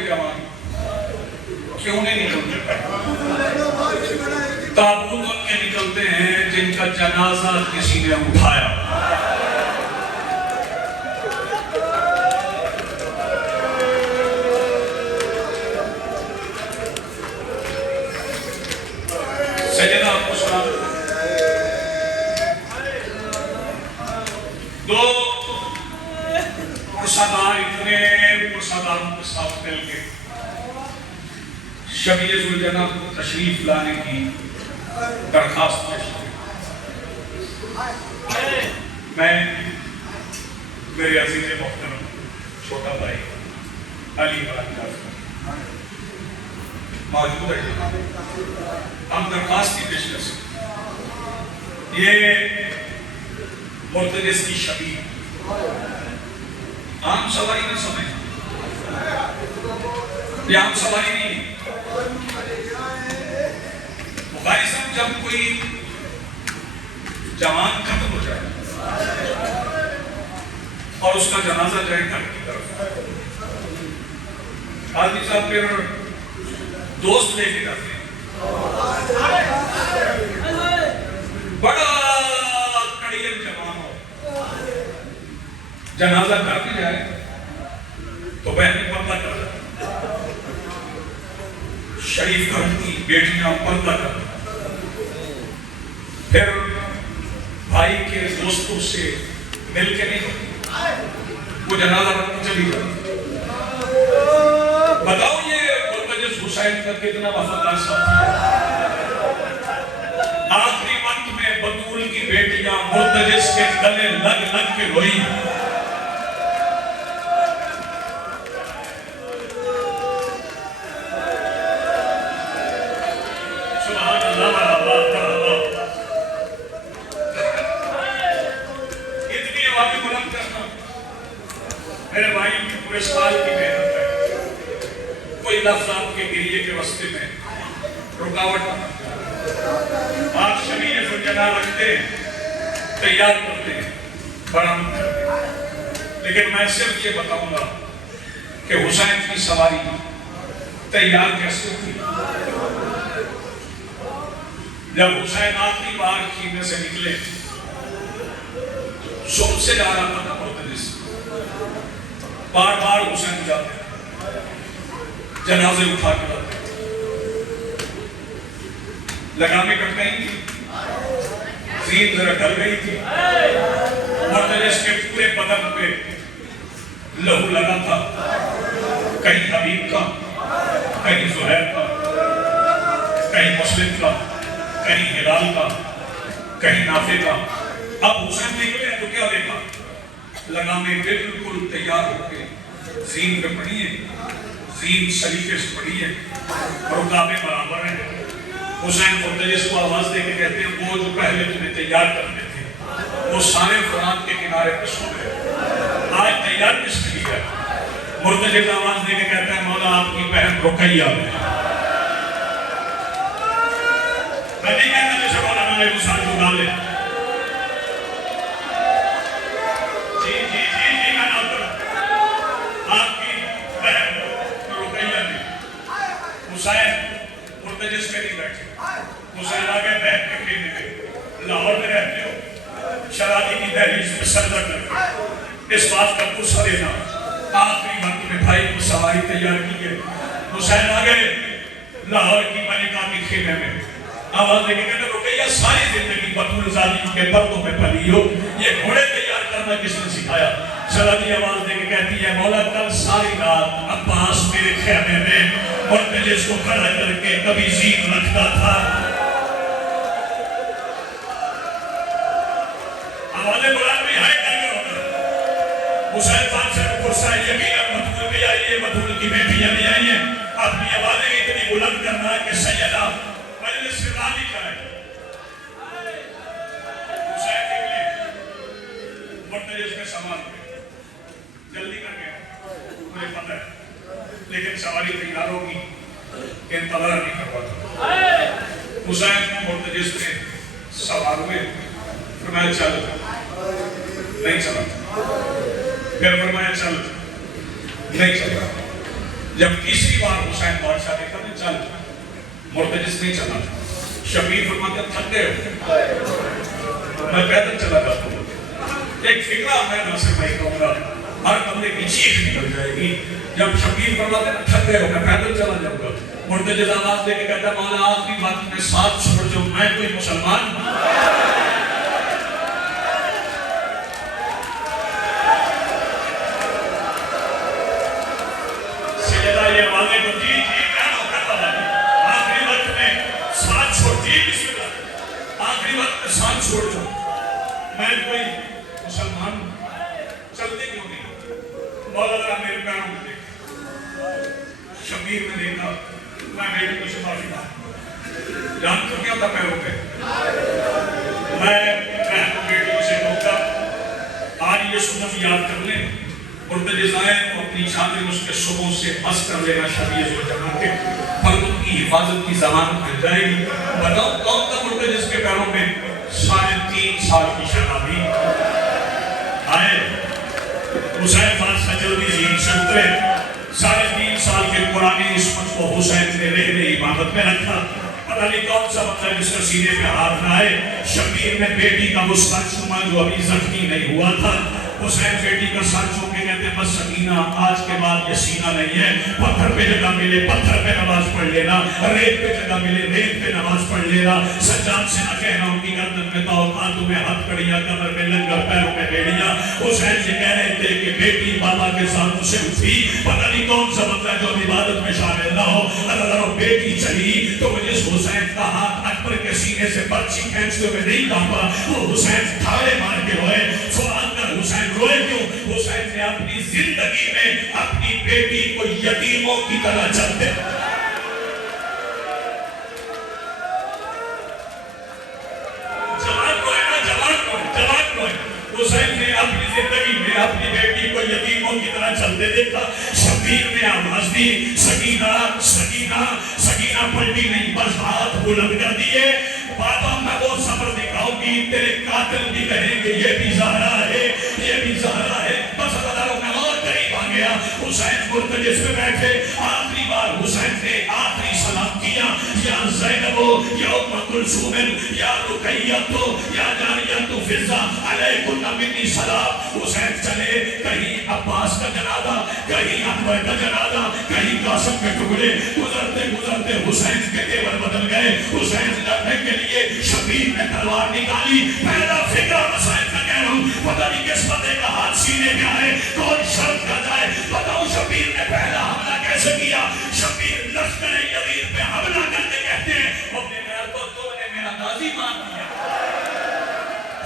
کوئی جوان کیوں نہیں نکلتے؟ تابوت ان کے نکلتے ہیں جن کا جنازہ کسی نے اٹھایا. سیدنا آپ کو سلام. دو پرسادار اتنے پرساداروں کے ساتھ مل کے شبیہ ذوالجناح کو تشریف لانے کی درخواست پیش کی. میں میرے عزیز محترم چھوٹا بھائی علی عمران جعفر موجود ہے. ہم درخواست کی پیش کر سکتے. یہ مرتجز کی شبیہ عام سواری نہ سمجھ، یہ عام سواری نہیں ہے. بخاری صاحب جب کوئی جوان ختم ہو جائے اور اس کا جنازہ جائے گھر کی طرف، قاضی صاحب پھر دوست لے کے جاتے ہیں. بڑا کڑیل جوان ہو، جنازہ گھر بھی جائے تو بہن پردہ کر جاتی، شریف گھر کی بیٹیاں پردہ کر جاتی. پھر بھائی کے دوستوں سے مل کے نہیں ہوتی، وہ جنازہ پڑھ کے چلی جاتی. بتاؤ یہ مرتجز حسین کا کتنا وفادار ساتھی ہے. آخری وقت میں بطول کی بیٹیاں مرتجز کے گلے لگ لگ کے روئی. سبحان اللہ اتنی آواز بلند کرنا میرے بھائی کی پورے سال کی محنت ہے. کوئی لفظ آپ کے گریے کے راستے میں رکاوٹ نہ. آپ شبیہ ذوالجناح رکھتے ہیں، تیار کرتے ہیں، برآمد کرتے ہیں، لیکن میں صرف یہ بتاؤں گا کہ حسین کی سواری تیار کیسے ہوئی. جب حسین آخری بار خیمے سے نکلے، صبح سے جا رہا تھا مرتجز، بار بار حسین جاتے جنازے اٹھا کے لاتے، لگامیں کٹ گئی تھی، زین ذرا ڈھل گئی تھی، مرتجز کے پورے بدن پہ لہو لگا تھا، کہیں حبیب کا، کہیں زہیر کا، کہیں مسلم کا، کہیں ہلال کا، کہیں نافع کا. اب حسین نکلے تو کیا دیکھا؟ لگامیں بالکل تیار ہو کے زین پہ پڑی ہے، زین سلیقے سے پڑی ہے، رکابیں برابر ہیں. حسین مرتجز کو آواز دے کے کہتے ہیں وہ جو پہلے تمہیں تیار کرنے تھے وہ سارے فرات کے کنارے پہ سو گئے، آج تیار کس کے لیے؟ مرتجز آواز دے کے کہتا ہے مولا آپ کی بہن رقیہ میں. میں نہیں کہتا جیسے مولانا نے مثال جو ڈالے. جی جی جی جی میں نہ کروں آپ کی بہن رقیہ میں. حسین مرتجز میں نہیں بیٹھے، حسین آگے بیٹھ کے خیمے میں لاہور میں رہتے ہو، شرابی کی دہلیز میں سجدہ کرتے، اس بات کا غصہ دینا. آخری وقت میں بھائی کی سواری تیار کی ہے. حسین آگے لاہور کی ملکہ کی خیمے میں آواز دے کے کہتے رقیہ ساری زندگی بطول زادی کے پردوں میں پلی ہو، یہ گھوڑے تیار کرنا کس نے سکھایا؟ شرابی آواز دے کے کہتی ہے مولا کل ساری رات عباس میرے خیمے میں مرتجز کو کھڑا کر کے کبھی زین رکھتا تھا. آوازیں بلند بھی ہائے کر کے ہوگا. حسین صاحب سے غصہ یقیناً مدھول بھی آئی ہے، مدھول کی بیٹیاں بھی آئی ہیں. اپنی آوازیں اتنی بلند کرنا کہ سیدہ مجلس سے راضی جائے. حسین نکلے مرتجز کے سامان پہ جلدی کر کے مجھے پتہ ہے لیکن سواری تیار ہوگی کہ انتظار نہیں کرواتا. حسین مرتجز میں سوار ہوئے، فرمایا چل، نہیں چلا. پھر فرمایا چل، نہیں چلا. جب تیسری بار حسین بادشاہ نے کہا چل، مرتجس نہیں چلا، شبیر فرماتے تھک گئے ہو، میں پیدل چلا جاتا ہوں۔ ایک فکرہ میں ناصر بھائی کہوں گا، ہر بندے کی چیخ نکل جائے گی، جب شبیر فرماتے تھک گئے ہو میں پیدل چلا جاؤں گا، مرتجس آواز دے کے کہتا مولا آخری بات میں ساتھ چھوڑ جو میں کوئی مسلمان سجدہ یہ آوازیں کو جی جی کہنا کرتا ہے، آخری وقت میں ساتھ چھوڑ جی بسم اللہ، آخری وقت میں ساتھ چھوڑ جو میں کوئی مسلمان چلتے کیوں نہیں؟ مولا ذرا میرے پیروں میں دیکھ، شبیر نے دیکھا، میں بیٹے کو سے معافی مانگتا، جان تو کیا تھا پیروں پہ؟ میں بیٹے کو سے کہوں گا آج یہ سنت یاد کر لیں، مرتجس آئے تو اپنی چادر اس کے صبحوں سے بس کر لینا شبیر و جمع کے فرد کی حفاظت کی ضمانت مل جائے گی۔ بتاؤ کون تھا مرتجس کے پیروں میں؟ 3.5 سال کی شرابی آئے، حسین بادشاہ جلدی زین سے اترے، 3.5 سال کے پرانے عصمت کو حسین نے رہنے عبادت میں رکھا، پتہ نہیں کون سا بچہ جس کا سینے پہ ہاتھ نہ آئے۔ شبیر نے بیٹی کا وہ سر چوما جو ابھی زخمی نہیں ہوا تھا، حسین بیٹی کا سر چوم کے کہتے بس سکینہ آج کے بعد یہ سینہ نہیں ہے، پتھر پہ جگہ ملے پتھر پہ نماز پڑھ لینا، ریت پہ جگہ ملے ریت پہ نماز پڑھ لینا، سجاد سے نہ کہنا ان کی گردن میں توقع میں ہاتھ کڑیاں کمر میں لنگر پیروں میں بیڑیاں۔ حسین سے کہہ رہے تھے کہ بیٹی بابا کے ساتھ اسے اٹھی، پتہ نہیں کون سا بندہ جو عبادت میں شامل نہ ہو، اگر وہ بیٹی چلی تو مجھے حسین کا ہاتھ اکبر کے سینے سے برچی کھینچتے ہوئے نہیں کانپا، وہ حسین تھالے مار کے ہوئے۔ سوال کر حسین روئے کیوں؟ حسین نے اپنی زندگی میں اپنی بیٹی کو یتیموں کی طرح چلتے حسین نے اپنی زندگی میں اپنی بیٹی کو یتیموں کی طرح چلتے دیکھا۔ شبیر نے آواز دی سکینہ سکینہ سکینہ پلٹی نہیں، بس ہاتھ بلند کر دیے، بابا میں وہ صبر دکھاؤں گی، تیرے قاتل بھی کہیں گے یہ بھی زہرا ہے یہ بھی زہرا ہے۔ بس اللہ میں اور قریب آ گیا، حسین مرتجس پہ بیٹھے، آخری بار حسین نے آخری سلام کیا، یا زینب یا ام کلثوم یا رقیہ یا جاریہ فضہ علیکم منی سلام۔ حسین چلے، کہیں عباس کا جنازہ، کہیں اکبر کا جنازہ، کہیں قاسم کے ٹکڑے، گزرتے گزرتے حسین کے تیور بدل گئے۔ حسین لڑنے کے لیے شبیر نے تلوار نکالی، پہلا فکر حسین کا کہہ رہا ہوں، پتہ نہیں کس بندے کا ہاتھ سینے پہ آئے، کون شرط کا جائے۔ بتاؤ شبیر نے پہلا حملہ کیسے کیا؟ شبیر لشکر یزید پہ حملہ کرتے کہتے ہیں اپنے غیر کو تو نے میرا غازی مان دیا۔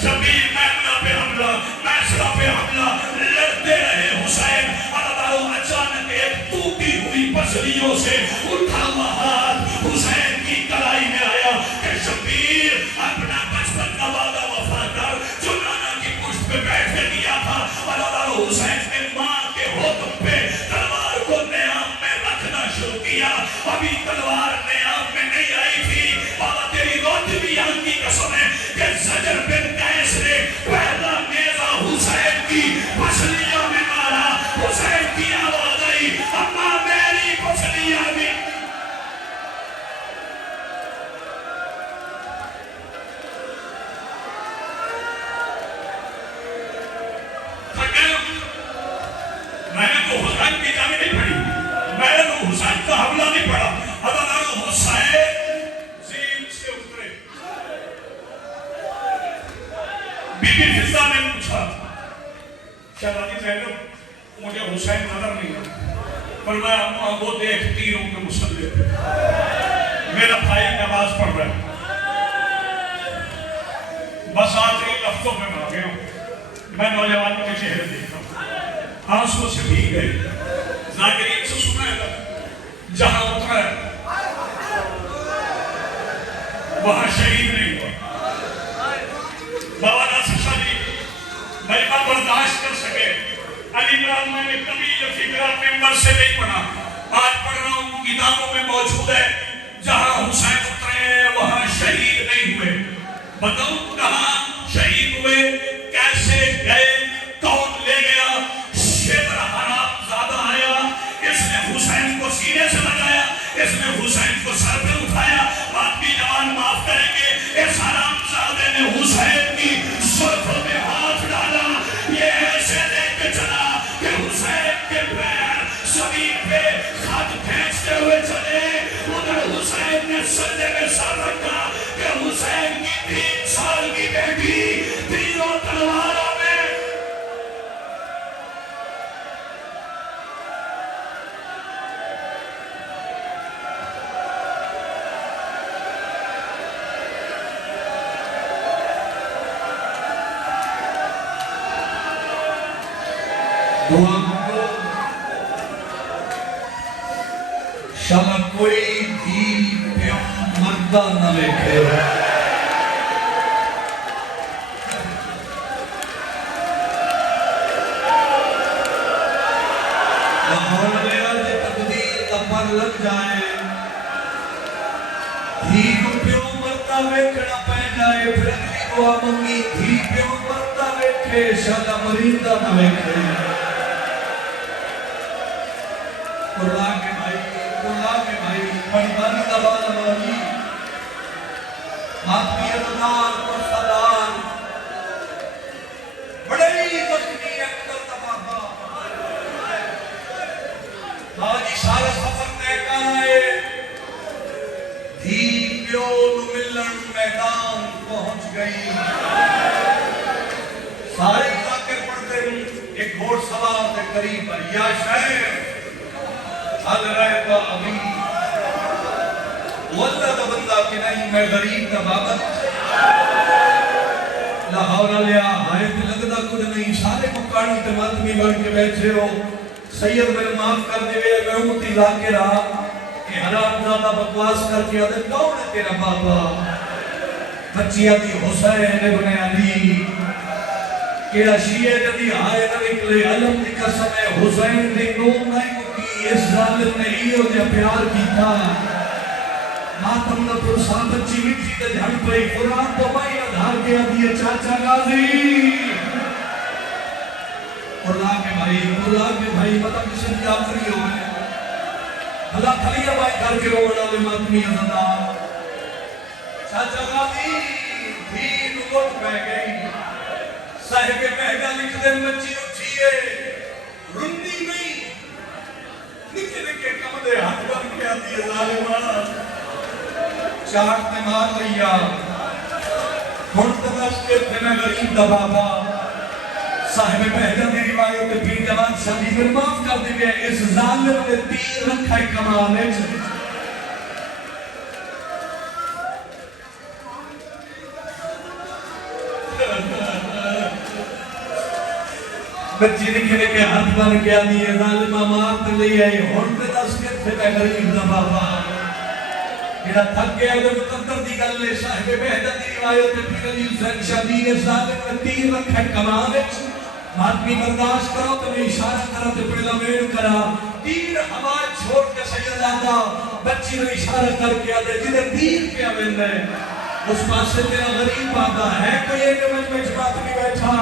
شبیر میمنہ پہ حملہ، میسرہ پہ حملہ، لڑتے رہے حسین۔ اللہ اچانک ایک ٹوٹی ہوئی پسلیوں سے اٹھا ہوا ہاتھ حسین کی کلائی میں آیا کہ شبیر اپنا بچپن کا وعدہ وفا کر جو نانا کی پشت پہ بیٹھ کے دیا تھا۔ اللہ حسین نے ماں کے حکم پہ تلوار کو نیام میں رکھنا شروع کیا۔ ابھی تلوار نیام میں نہیں آئی تھی، بابا تیری روٹی بھی آن کی قسم ہے کہ زجر بن قیس نے پہلا نیزہ حسین کی پسلیوں میں مارا۔ حسین کی آواز آئی اما میری پسلیاں بھی میں نے تو حسین کی جانب نہیں پڑھی، میں نے تو حسین کا حملہ نہیں پڑھا۔ اللہ حسین زین سے اترے، بی بی فضہ نے پوچھا شہزادی زینب مجھے حسین نظر نہیں آتا، فرمایا اما وہ دیکھ تیروں کے مسلح پہ میرا بھائی نماز پڑھ رہا ہے۔ بس آخری لفظوں میں آ گیا ہوں، میں نوجوان کے چہرے دیکھتا ہوں، آنسوں سے بھیگ گئے۔ ذاکرین سے سنا ہے جہاں اترا ہے وہاں شہید نہیں ہوا۔ بابا ناصر شاہ جی مجمع برداشت کر سکے، علی برام میں نے کبھی یہ فکرہ ممبر سے نہیں پڑھا، آج پڑھ رہا ہوں کتابوں میں موجود ہے، جہاں حسین اترے وہاں شہید نہیں ہوئے۔ بتاؤ کہاں شہید ہوئے، کیسے گئے، کون لے گیا؟ شیبر حرام زیادہ آیا، اس نے حسین کو اس نے حسین کو سر پہ اٹھایا. آپ کی جوان معاف کریں گے, اس حرام زادے نے حسین کی زلفوں میں ہاتھ ڈالا. یہ ایسے دیکھ کے چلا کہ حسین کے پیر زمین پہ خط کھینچتے ہوئے چلے. ادھر حسین نے سجدے میں سر رکھا کہ حسین کی 3 سال کی بیٹی تینوں تلواروں میں دعا کو شالا کوئی بھی پیوں مردہ نہ لکھے. لاہور لیا دے تقدیر کا پر لگ جائے, دھی کو پیوں مردہ ویکھنا پہ جائے. پھر اگلی دعا منگی, دھی پیوں مردہ ویکھے شالا مریندہ نہ ویکھے. قرآن کے بھائی بڑی بانی دبال والی ماتمی اددار مرسدار بڑے ہی زخمی اکتر تباہا. آج سارا سفر نیکا ہے, دھی پیو ملن میدان پہنچ گئی. سارے علاقے پڑھتے ایک گھوڑ سوار کے قریب ہے, یا شہر حل رہتا ابھی واللہ دا بندہ کہ نہیں میں غریب دا بابت. لاہور لیا ہائے تے لگدا کچھ نہیں, سارے مکانی تے ماتمی بن کے بیٹھے ہو. سید میں معاف کر دے میں امتی لا کے رہا کہ حرام زادہ بکواس کر کے آدھے کون ہے تیرا بابا. بچی آدھی حسین ابن علی کیڑا شیعہ جدی آئے نہ نکلے. علم دی قسم ہے حسین دی نوم نہیں مکی, اس ظالم نے ایو جا پیار کی تھا. ماتم نہ پرسا بچی مٹی تے جھڑ پئی. قرآن تو بائی ادھار کے آدھی چاچا غازی. قرآن کے بھائی مطلب کسی کی آخری ہو گئے. بھلا کھلیا بائی کر کے روڑا لے ماتمی ازدار. چاچا غازی دین اٹھ بہ گئی. صاحب مہدہ لکھ دن بچی اٹھیے, رندی نہیں نکے نکے کمدے ہاتھ بن کے آتی ہے ظالمہ. چاٹ نے مار لیا منتظر کے تھے میں غریب دا بابا. صاحب مہدہ دی روایت پیر جوان شادی میں معاف کر دی گئے. اس ظالم نے تیر رکھا ہے کمانے چھے. بچی نکھے نکھے ہاتھ بن کے آدھی ہے ظالمہ مارت لئی ہے. ہونتے دس کے تھے میں غریب دا بابا. میرا تھک گیا اگر مقدر دی گل لے. صاحب مہدہ دی روایت پیر علی حسین شادی نے ظالم نے تیر رکھا ہے کمانے چھے. ماتمی برداشت کرو تو میں اشارہ کرو تو پہلا میل کرا. تیر ہوا چھوڑ کے سید آتا بچی نے اشارہ کر کے آدھے جنہیں تیر پہ آمین ہے اس پاس سے تیرا غریب آتا ہے. کوئی ایک مجمع جماعت نہیں بیٹھا.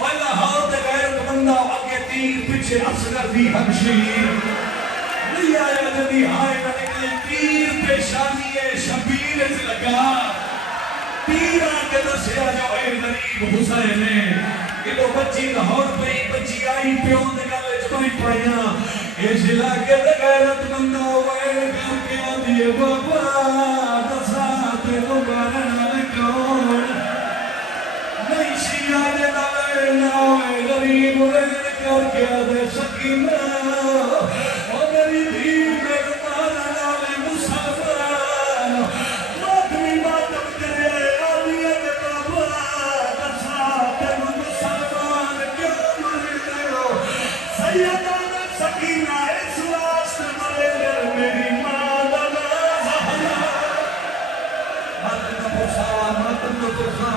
واللہ ہاؤ دے غیرت بندہ آگے تیر پیچھے اصغر بھی ہمشیر. نہیں آیا جدی ہائے نہ نکلے تیر پیشانی شبیر سے لگا. تیر آگے دسیا جو اے غریب حسین کہ تو بچی لاہور پئی بچی آئی پیون دے گالے چکوئی پڑیاں. اس علاقے دے غیرت بندہ ہوئے گھر کے آدھیے بابا دساتے مبارن کون نہیں شیعہ دے دلے ناوے غریب رہنے کر کے آدھے سکینہ اور میری دین میں مارن آلے مسلمان ماتمی ماتم کرے آدھیے دے بابا دساتے مسلمان کیوں مرتے ہو. سیدانہ سکینہ اس واسط مرے گر میری مادنا زہرا. ماتم نہ پرسا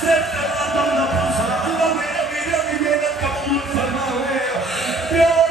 صرف ماتم نہ پرسا. اللہ میرا محنت قبول فرماوے. پیار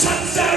70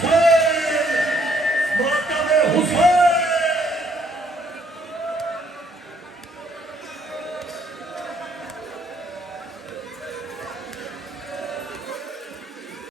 Hey!